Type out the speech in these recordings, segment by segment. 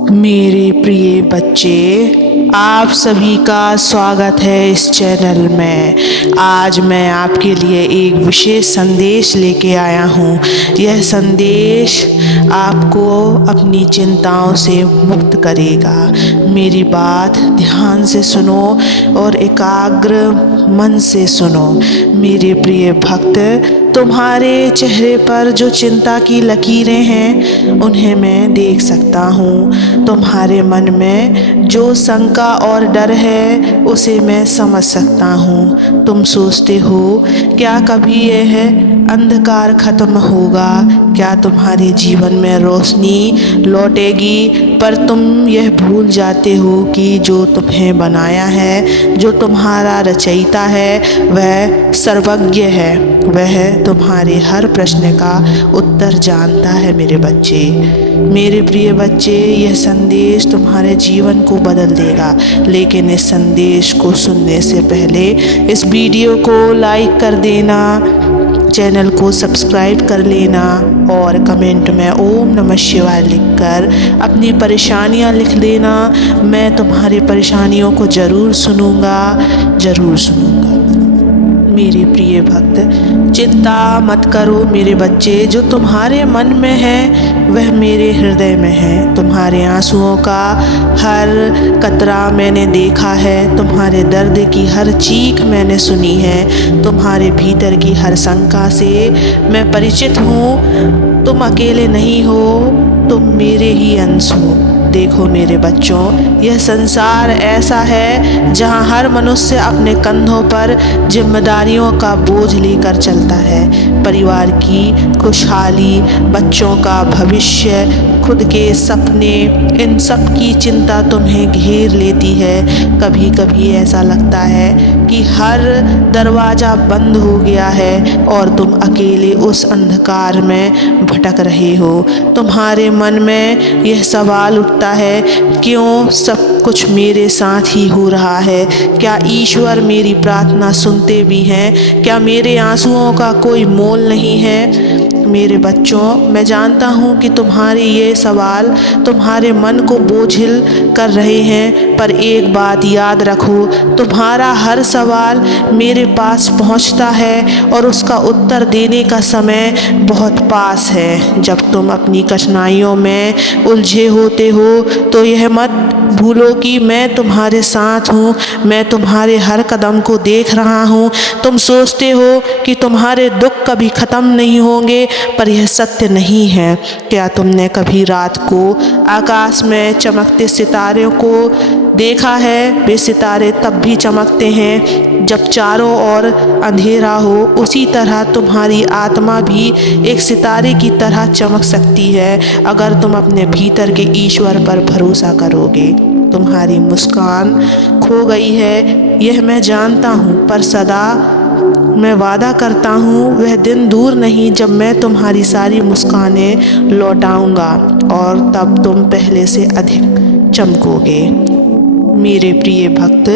मेरे प्रिय बच्चे, आप सभी का स्वागत है इस चैनल में। आज मैं आपके लिए एक विशेष संदेश लेके आया हूँ। यह संदेश आपको अपनी चिंताओं से मुक्त करेगा। मेरी बात ध्यान से सुनो और एकाग्र मन से सुनो। मेरे प्रिय भक्त, तुम्हारे चेहरे पर जो चिंता की लकीरें हैं उन्हें मैं देख सकता हूँ। तुम्हारे मन में जो शंका और डर है उसे मैं समझ सकता हूँ। तुम सोचते हो क्या कभी यह अंधकार खत्म होगा, क्या तुम्हारे जीवन में रोशनी लौटेगी, पर तुम यह भूल जाते हो कि जो तुम्हें बनाया है, जो तुम्हारा रचयिता है, वह सर्वज्ञ है। वह तुम्हारे हर प्रश्न का उत्तर जानता है। मेरे बच्चे, मेरे प्रिय बच्चे, यह संदेश तुम्हारे जीवन को बदल देगा। लेकिन इस संदेश को सुनने से पहले इस वीडियो को लाइक कर देना, चैनल को सब्सक्राइब कर लेना और कमेंट में ओम नमः शिवाय लिखकर अपनी परेशानियां लिख देना। मैं तुम्हारी परेशानियों को ज़रूर सुनूंगा, ज़रूर सुनूंगा। मेरे प्रिय भक्त, चिंता मत करो मेरे बच्चे। जो तुम्हारे मन में है वह मेरे हृदय में है। तुम्हारे आंसुओं का हर कतरा मैंने देखा है। तुम्हारे दर्द की हर चीख मैंने सुनी है। तुम्हारे भीतर की हर शंका से मैं परिचित हूँ। तुम अकेले नहीं हो, तुम मेरे ही अंश हो। देखो मेरे बच्चों, यह संसार ऐसा है जहाँ हर मनुष्य अपने कंधों पर जिम्मेदारियों का बोझ लेकर चलता है। परिवार की खुशहाली, बच्चों का भविष्य, खुद के सपने, इन सब की चिंता तुम्हें घेर लेती है। कभी कभी ऐसा लगता है कि हर दरवाज़ा बंद हो गया है और तुम अकेले उस अंधकार में भटक रहे हो। तुम्हारे मन में यह सवाल उठता है, क्यों सब कुछ मेरे साथ ही हो रहा है? क्या ईश्वर मेरी प्रार्थना सुनते भी हैं? क्या मेरे आंसुओं का कोई मोल नहीं है? मेरे बच्चों, मैं जानता हूँ कि तुम्हारे ये सवाल तुम्हारे मन को बोझिल कर रहे हैं, पर एक बात याद रखो, तुम्हारा हर सवाल मेरे पास पहुँचता है और उसका उत्तर देने का समय बहुत पास है। जब तुम अपनी कठिनाइयों में उलझे होते हो तो यह मत भूलो कि मैं तुम्हारे साथ हूँ। मैं तुम्हारे हर कदम को देख रहा हूँ। तुम सोचते हो कि तुम्हारे दुख कभी ख़त्म नहीं होंगे, पर यह सत्य नहीं है। क्या तुमने कभी रात को आकाश में चमकते सितारों को देखा है? वे सितारे तब भी चमकते हैं जब चारों ओर अंधेरा हो। उसी तरह तुम्हारी आत्मा भी एक सितारे की तरह चमक सकती है अगर तुम अपने भीतर के ईश्वर पर भरोसा करोगे। तुम्हारी मुस्कान खो गई है, यह मैं जानता हूँ, पर सदा मैं वादा करता हूँ वह दिन दूर नहीं जब मैं तुम्हारी सारी मुस्कानें लौटाऊंगा और तब तुम पहले से अधिक चमकोगे। मेरे प्रिय भक्त,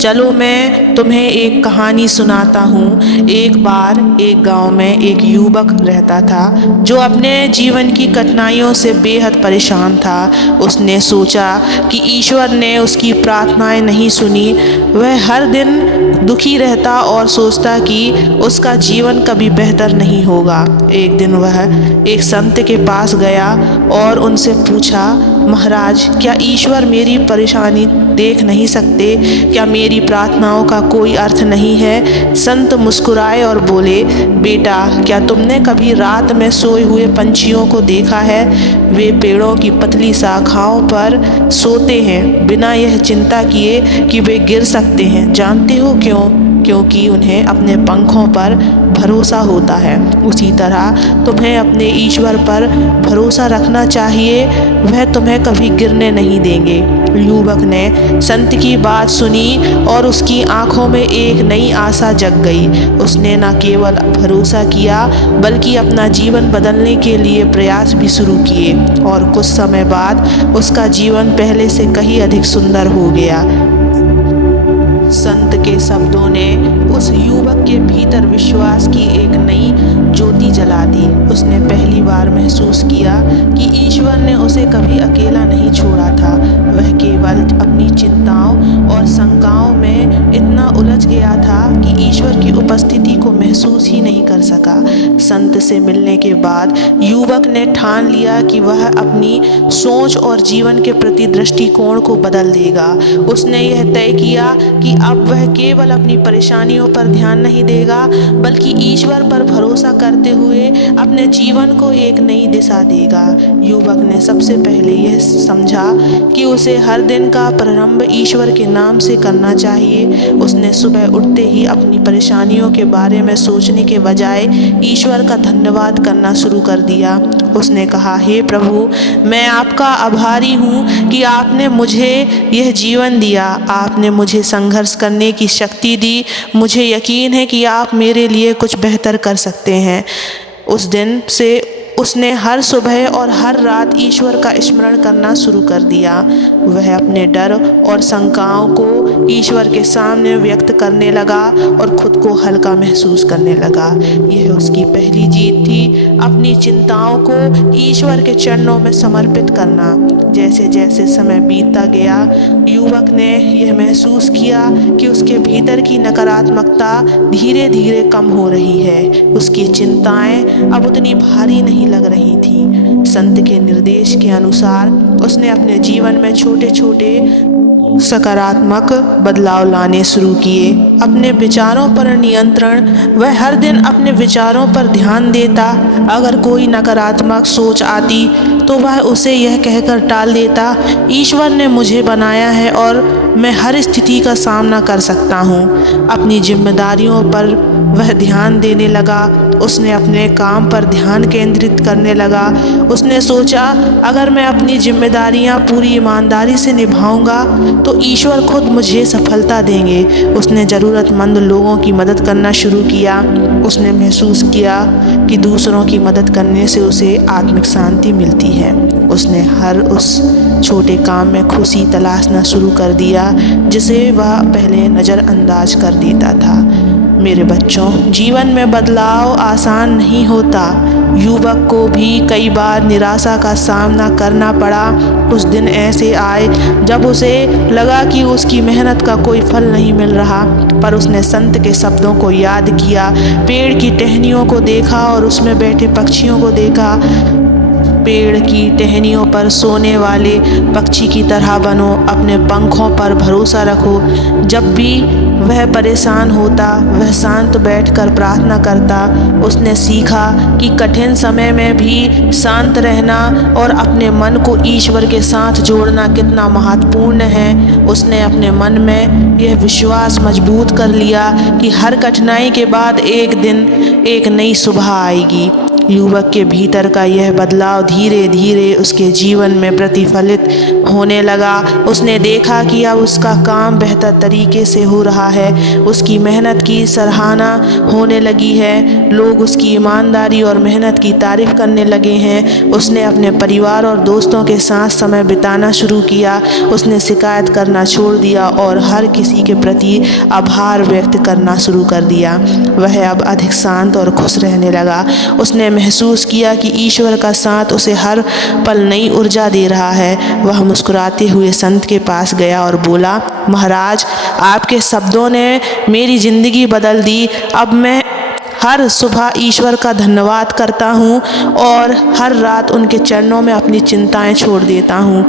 चलो मैं तुम्हें एक कहानी सुनाता हूँ। एक बार एक गांव में एक युवक रहता था जो अपने जीवन की कठिनाइयों से बेहद परेशान था। उसने सोचा कि ईश्वर ने उसकी प्रार्थनाएं नहीं सुनी। वह हर दिन दुखी रहता और सोचता कि उसका जीवन कभी बेहतर नहीं होगा। एक दिन वह एक संत के पास गया और उनसे पूछा, महाराज, क्या ईश्वर मेरी परेशानी देख नहीं सकते? क्या मेरी प्रार्थनाओं का कोई अर्थ नहीं है? संत मुस्कुराए और बोले, बेटा, क्या तुमने कभी रात में सोए हुए पंछियों को देखा है? वे पेड़ों की पतली शाखाओं पर सोते हैं बिना यह चिंता किए कि वे गिर सकते हैं। जानते हो क्यों? क्योंकि उन्हें अपने पंखों पर भरोसा होता है। उसी तरह तुम्हें अपने ईश्वर पर भरोसा रखना चाहिए, वह तुम्हें कभी गिरने नहीं देंगे। युवक ने संत की बात सुनी और उसकी आंखों में एक नई आशा जग गई। उसने न केवल भरोसा किया बल्कि अपना जीवन बदलने के लिए प्रयास भी शुरू किए और कुछ समय बाद उसका जीवन पहले से कहीं अधिक सुंदर हो गया। संत के शब्दों ने उस युवक के भीतर विश्वास की एक नई ज्योति जला दी। उसने पहली बार महसूस किया कि ईश्वर ने उसे कभी अकेला नहीं छोड़ा महसूस ही नहीं कर सका। संत से मिलने के बाद युवक ने ठान लिया कि वह अपनी सोच और जीवन के प्रति दृष्टिकोण को बदल देगा। उसने यह तय किया कि अब वह केवल अपनी परेशानियों पर ध्यान नहीं देगा, बल्कि ईश्वर पर भरोसा करते हुए अपने जीवन को एक नई दिशा देगा। युवक ने सबसे पहले यह समझा कि उसे हर दिन का प्रारंभ ईश्वर के नाम से करना चाहिए। उसने सुबह उठते ही अपनी परेशानियों के बारे में सोचने के बजाय ईश्वर का धन्यवाद करना शुरू कर दिया। उसने कहा, हे प्रभु, मैं आपका आभारी हूँ कि आपने मुझे यह जीवन दिया, आपने मुझे संघर्ष करने की शक्ति दी। मुझे यकीन है कि आप मेरे लिए कुछ बेहतर कर सकते हैं। उस दिन से उसने हर सुबह और हर रात ईश्वर का स्मरण करना शुरू कर दिया। वह अपने डर और शंकाओं को ईश्वर के सामने व्यक्त करने लगा और खुद को हल्का महसूस करने लगा। यह उसकी पहली जीत थी, अपनी चिंताओं को ईश्वर के चरणों में समर्पित करना। जैसे जैसे समय बीतता गया, युवक ने यह महसूस किया कि उसके भीतर की नकारात्मकता धीरे धीरे कम हो रही है। उसकी चिंताएं अब उतनी भारी नहीं लग रही थी। संत के निर्देश के अनुसार उसने अपने जीवन में छोटे छोटे सकारात्मक बदलाव लाने शुरू किए। अपने विचारों पर नियंत्रण। वह हर दिन अपने विचारों पर ध्यान देता। अगर कोई नकारात्मक सोच आती तो वह उसे यह कहकर टाल देता, ईश्वर ने मुझे बनाया है और मैं हर स्थिति का सामना कर सकता हूँ। अपनी जिम्मेदारियों पर वह ध्यान देने लगा। उसने अपने काम पर ध्यान केंद्रित करने लगा। उसने सोचा, अगर मैं अपनी जिम्मेदारियां पूरी ईमानदारी से निभाऊंगा तो ईश्वर खुद मुझे सफलता देंगे। उसने ज़रूरतमंद लोगों की मदद करना शुरू किया। उसने महसूस किया कि दूसरों की मदद करने से उसे आत्मिक शांति मिलती है। उसने हर उस छोटे काम में खुशी तलाशना शुरू कर दिया जिसे वह पहले नज़रअंदाज कर देता था। मेरे बच्चों, जीवन में बदलाव आसान नहीं होता। युवक को भी कई बार निराशा का सामना करना पड़ा। कुछ दिन ऐसे आए जब उसे लगा कि उसकी मेहनत का कोई फल नहीं मिल रहा, पर उसने संत के शब्दों को याद किया। पेड़ की टहनियों को देखा और उसमें बैठे पक्षियों को देखा। पेड़ की टहनियों पर सोने वाले पक्षी की तरह बनो, अपने पंखों पर भरोसा रखो। जब भी वह परेशान होता, वह शांत बैठकर प्रार्थना करता। उसने सीखा कि कठिन समय में भी शांत रहना और अपने मन को ईश्वर के साथ जोड़ना कितना महत्वपूर्ण है। उसने अपने मन में यह विश्वास मजबूत कर लिया कि हर कठिनाई के बाद एक दिन एक नई सुबह आएगी। युवक के भीतर का यह बदलाव धीरे धीरे उसके जीवन में प्रतिफलित होने लगा। उसने देखा कि अब उसका काम बेहतर तरीके से हो रहा है। उसकी मेहनत की सराहना होने लगी है। लोग उसकी ईमानदारी और मेहनत की तारीफ करने लगे हैं। उसने अपने परिवार और दोस्तों के साथ समय बिताना शुरू किया। उसने शिकायत करना छोड़ दिया और हर किसी के प्रति आभार व्यक्त करना शुरू कर दिया। वह अब अधिक शांत और खुश रहने लगा। उसने महसूस किया कि ईश्वर का साथ उसे हर पल नई ऊर्जा दे रहा है। वह मुस्कुराते हुए संत के पास गया और बोला, महाराज, आपके शब्दों ने मेरी ज़िंदगी बदल दी। अब मैं हर सुबह ईश्वर का धन्यवाद करता हूँ और हर रात उनके चरणों में अपनी चिंताएं छोड़ देता हूँ।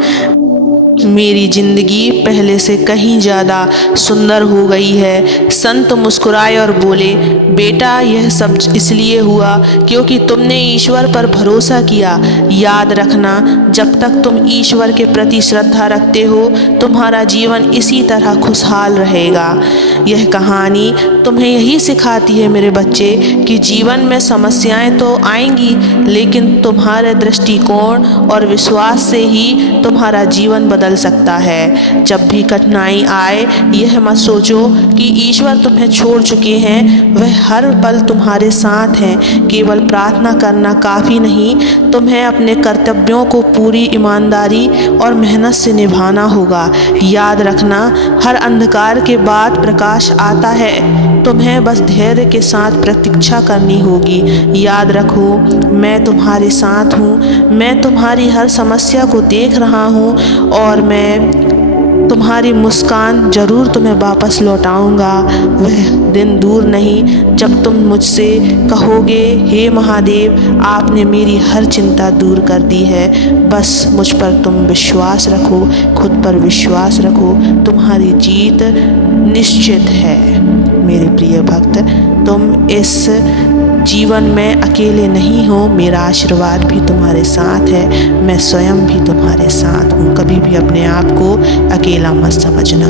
मेरी ज़िंदगी पहले से कहीं ज़्यादा सुंदर हो गई है। संत मुस्कुराए और बोले, बेटा, यह सब इसलिए हुआ क्योंकि तुमने ईश्वर पर भरोसा किया। याद रखना, जब तक तुम ईश्वर के प्रति श्रद्धा रखते हो, तुम्हारा जीवन इसी तरह खुशहाल रहेगा। यह कहानी तुम्हें यही सिखाती है मेरे बच्चे कि जीवन में समस्याएं तो आएंगी, लेकिन तुम्हारे दृष्टिकोण और विश्वास से ही तुम्हारा जीवन बदल सकता है। जब भी कठिनाई आए, यह मत सोचो कि ईश्वर तुम्हें छोड़ चुके हैं। वह हर पल तुम्हारे साथ हैं। केवल प्रार्थना करना काफ़ी नहीं, तुम्हें अपने कर्तव्यों को पूरी ईमानदारी और मेहनत से निभाना होगा। याद रखना, हर अंधकार के बाद प्रकाश आता है। तुम्हें बस धैर्य के साथ प्रतीक्षा करनी होगी। याद रखो, मैं तुम्हारे साथ हूँ। मैं तुम्हारी हर समस्या को देख रहा हूँ और मैं तुम्हारी मुस्कान ज़रूर तुम्हें वापस लौटाऊंगा। वह दिन दूर नहीं जब तुम मुझसे कहोगे, हे महादेव, आपने मेरी हर चिंता दूर कर दी है। बस मुझ पर तुम विश्वास रखो, खुद पर विश्वास रखो, तुम्हारी जीत निश्चित है। मेरे प्रिय भक्त, तुम इस जीवन में अकेले नहीं हो। मेरा आशीर्वाद भी तुम्हारे साथ है, मैं स्वयं भी तुम्हारे साथ हूँ। कभी भी अपने आप को अकेला मत समझना।